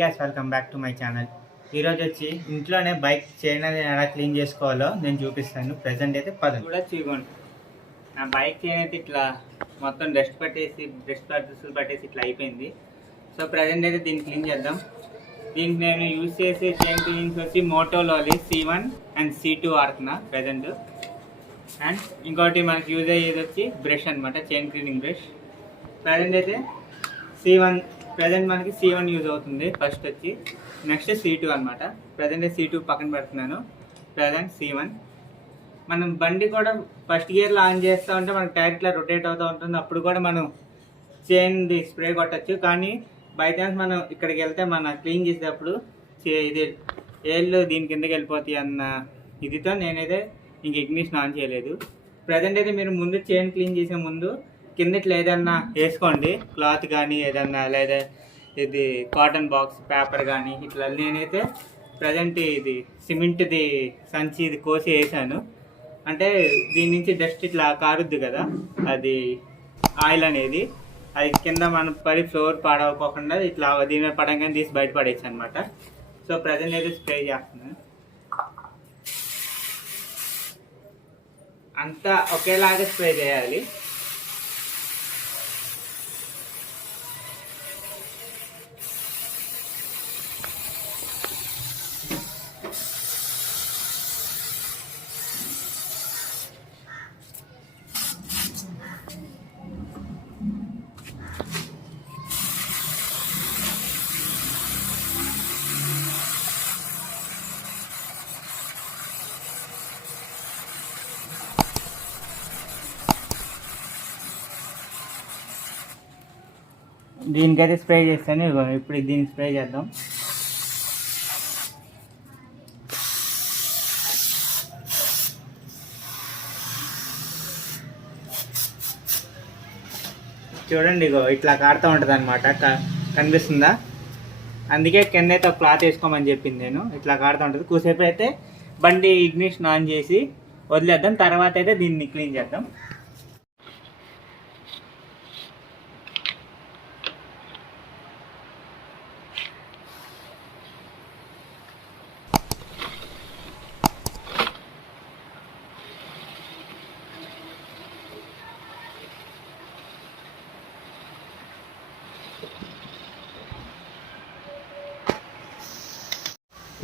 Gas welcome back to my channel. ఈరోజు వచ్చి ఇంట్లోనే బైక్ చైన్ అనేది ఎలా క్లీన్ చేసుకోవాలో నేను చూపిస్తాను. ప్రెజెంట్ అయితే కూడా చూసుకోండి, నా బైక్ చైన్ అయితే ఇట్లా మొత్తం డస్ట్ పార్టికల్స్ పట్టేసి ఇట్లా అయిపోయింది. సో ప్రజెంట్ అయితే దీన్ని క్లీన్ చేద్దాం. దీనికి నేను యూజ్ చేసే చైన్ క్లీన్స్ వచ్చి మోటోలో C1 అండ్ C2 వాడుతున్నా ప్రజెంట్. అండ్ ఇంకోటి మనకి యూజ్ అయ్యేది వచ్చి బ్రష్ అనమాట, చైన్ క్లీనింగ్ బ్రష్. ప్రజెంట్ అయితే మనకి C1 యూజ్ అవుతుంది ఫస్ట్ వచ్చి, నెక్స్ట్ C2 అనమాట. ప్రజెంట్ C2 పక్కన పెడుతున్నాను, ప్రజెంట్ C1. మనం బండి కూడా ఫస్ట్ గేర్లో ఆన్ చేస్తూ ఉంటే మనకి టైర్ ఇట్లా రొటేట్ అవుతూ ఉంటుంది. అప్పుడు కూడా మనం చైన్ది స్ప్రే కొట్టచ్చు. కానీ బై ఛాన్స్ మనం ఇక్కడికి వెళ్తే మన క్లీన్ చేసేటప్పుడు ఇది ఏళ్ళు దీని కిందకి వెళ్ళిపోతాయి అన్న ఇదితో నేనైతే ఇంక ఇగ్నిషన్ ఆన్ చేయలేదు. ప్రజెంట్ అయితే మీరు ముందు చైన్ క్లీన్ చేసే ముందు కింద ఇట్లా ఏదన్నా వేసుకోండి, క్లాత్ కానీ ఏదన్నా, లేదా ఇది కాటన్ బాక్స్ పేపర్ కానీ ఇట్లా. నేనైతే ప్రజెంట్ ఇది సిమెంట్ది సంచి ఇది కోసి వేసాను. అంటే దీని నుంచి డస్ట్ ఇట్లా కారుద్ది కదా, అది ఆయిల్ అనేది, అది కింద మనం పడి ఫ్లోర్ పాడవకోకుండా ఇట్లా దీని మీద పడంగానే తీసి బయటపడేసి అనమాట. సో ప్రజెంట్ అయితే స్ప్రే చేస్తున్నాను. అంతా ఒకేలాగా స్ప్రే చేయాలి. దీనికైతే స్ప్రే చేస్తాను. ఇప్పుడు దీన్ని స్ప్రే చేద్దాం. చూడండి, ఇట్లా కారుతూ ఉంటుంది అనమాట, కనిపిస్తుందా? అందుకే కింద అయితే ఒక క్లాత్ వేసుకోమని చెప్పింది నేను. ఇట్లా కారుతూ ఉంటుంది. కూసేపు అయితే బండి ఇగ్నిషన్ ఆన్ చేసి వదిలేద్దాం. తర్వాత అయితే దీన్ని క్లీన్ చేద్దాం.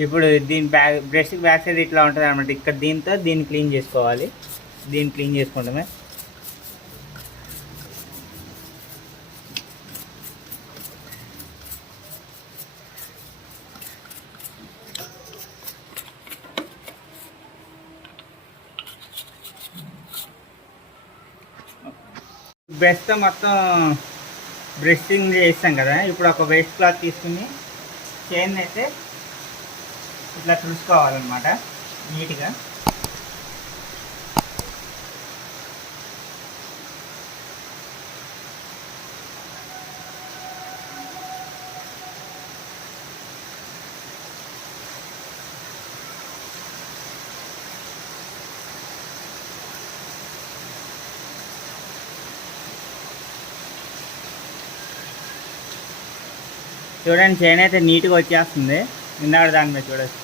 ఇప్పుడు దీని బ్రష్ బ్యాక్ సైడ్ ఇట్లా ఉంటుంది అనమాట. ఇక్కడ దీంతో దీన్ని క్లీన్ చేసుకోవాలి. దీన్ని క్లీన్ చేసుకుంటామే. బ్రష్తో మొత్తం బ్రషింగ్ చేస్తాం కదా. ఇప్పుడు ఒక వేస్ట్ క్లాత్ తీసుకుని చైన్ అయితే ఇట్లా తుడుచుకోవాలన్నమాట నీట్గా. చూడండి, చైన్ అయితే నీట్గా వచ్చేస్తుంది. ఇందాక దాని మీద చూడచ్చు.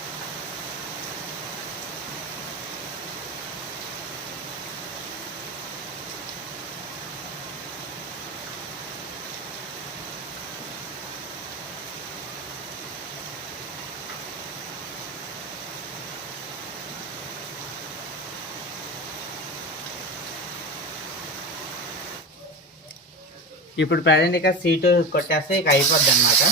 ఇప్పుడు ప్రజెంట్ ఇక సీటు కొట్టేస్తే ఇక అయిపోద్ది అన్నమాట.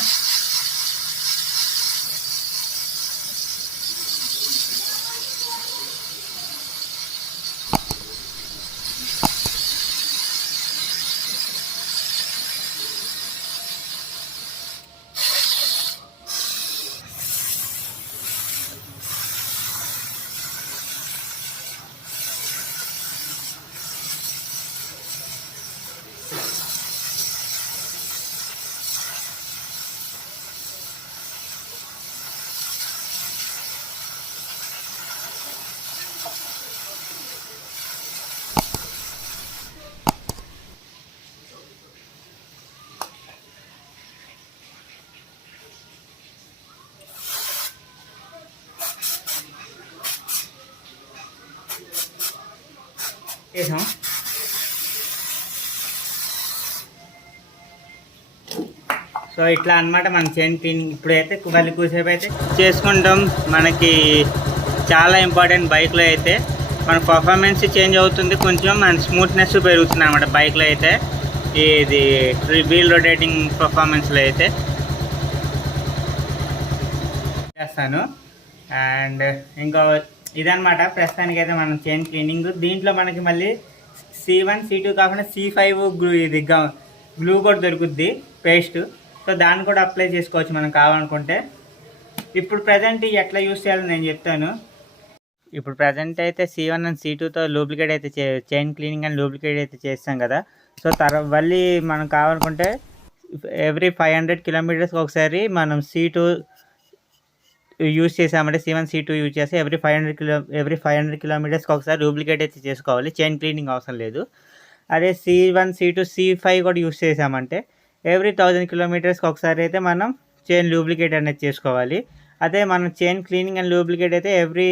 చేసాం. సో ఇట్లా అన్నమాట మన చైన్ క్లీనింగ్. ఇప్పుడైతే మళ్ళీ కూసేపు అయితే చేసుకుంటాం. మనకి చాలా ఇంపార్టెంట్ బైక్లో అయితే మన పర్ఫార్మెన్స్ చేంజ్ అవుతుంది, కొంచెం మన స్మూత్నెస్ పెరుగుతుంది అనమాట బైక్లో అయితే. ఇది వీల్ రొటేటింగ్ పర్ఫార్మెన్స్లో అయితే చేస్తాను. అండ్ ఇంకా ఇదనమాట ప్రస్తుతానికి అయితే మనం చైన్ క్లీనింగ్. దీంట్లో మనకి మళ్ళీ C1 C2 కాకుండా C5 ఇది గ్లూ కూడా దొరుకుద్ది పేస్ట్. సో దాన్ని కూడా అప్లై చేసుకోవచ్చు మనం కావాలనుకుంటే. ఇప్పుడు ప్రజెంట్ ఎట్లా యూస్ చేయాలో నేను చెప్తాను. ఇప్పుడు ప్రజెంట్ అయితే C1 అండ్ C2తో లూబ్లికేట్ అయితే చైన్ క్లీనింగ్ అండ్ లూబ్లికేట్ అయితే చేస్తాం కదా. సో మళ్ళీ మనం కావాలనుకుంటే ఎవ్రీ 500 కిలోమీటర్స్కి ఒకసారి మనం C2 యూజ్ చేసామంటే C1 C2 యూజ్ చేస్తే ఎవ్రీ 500 కిలోమీటర్స్కి ఒకసారి లూబ్లికేట్ అయితే చేసుకోవాలి, చైన్ క్లీనింగ్ అవసరం లేదు. అదే C1 C2 C5 కూడా యూజ్ చేసామంటే ఎవ్రీ 1000 కిలోమీటర్స్కి ఒకసారి అయితే మనం చైన్ లూబ్లికేట్ అనేది చేసుకోవాలి. అదే మనం చైన్ క్లీనింగ్ అండ్ లూబ్లికేట్ అయితే ఎవ్రీ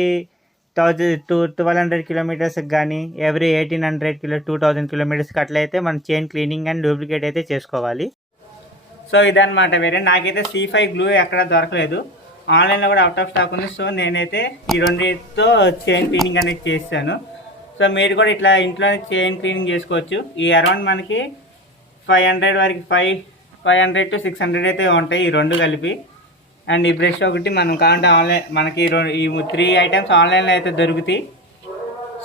1200 కిలోమీటర్స్కి కానీ ఎవ్రీ 2000 కిలోమీటర్స్కి అట్లయితే మనం చైన్ క్లీనింగ్ అండ్ లూబ్లికేట్ అయితే చేసుకోవాలి. సో ఇదన్నమాట. వేరే నాకైతే C5 గ్లూ ఎక్కడ దొరకలేదు, ఆన్లైన్లో కూడా అవుట్ ఆఫ్ స్టాక్ ఉంది. సో నేనైతే ఈ రెండింటితో చైన్ క్లీనింగ్ అనేది చేస్తాను. సో మీరు కూడా ఇట్లా ఇంట్లోనే చైన్ క్లీనింగ్ చేసుకోవచ్చు. ఈ అరౌండ్ మనకి 500 వరకు 500 to 600 అయితే ఉంటాయి ఈ రెండు కలిపి. అండ్ ఈ బ్రష్ ఒకటి మనం కావాలంటే ఆన్లైన్ మనకి ఈ 3 ఐటమ్స్ ఆన్లైన్లో అయితే దొరుకుతాయి.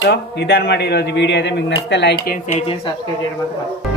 సో ఇదన్నమాట ఈరోజు వీడియో అయితే. మీకు నచ్చితే లైక్ చేయండి, షేర్ చేయండి, సబ్స్క్రైబ్ చేయడం మాత్రం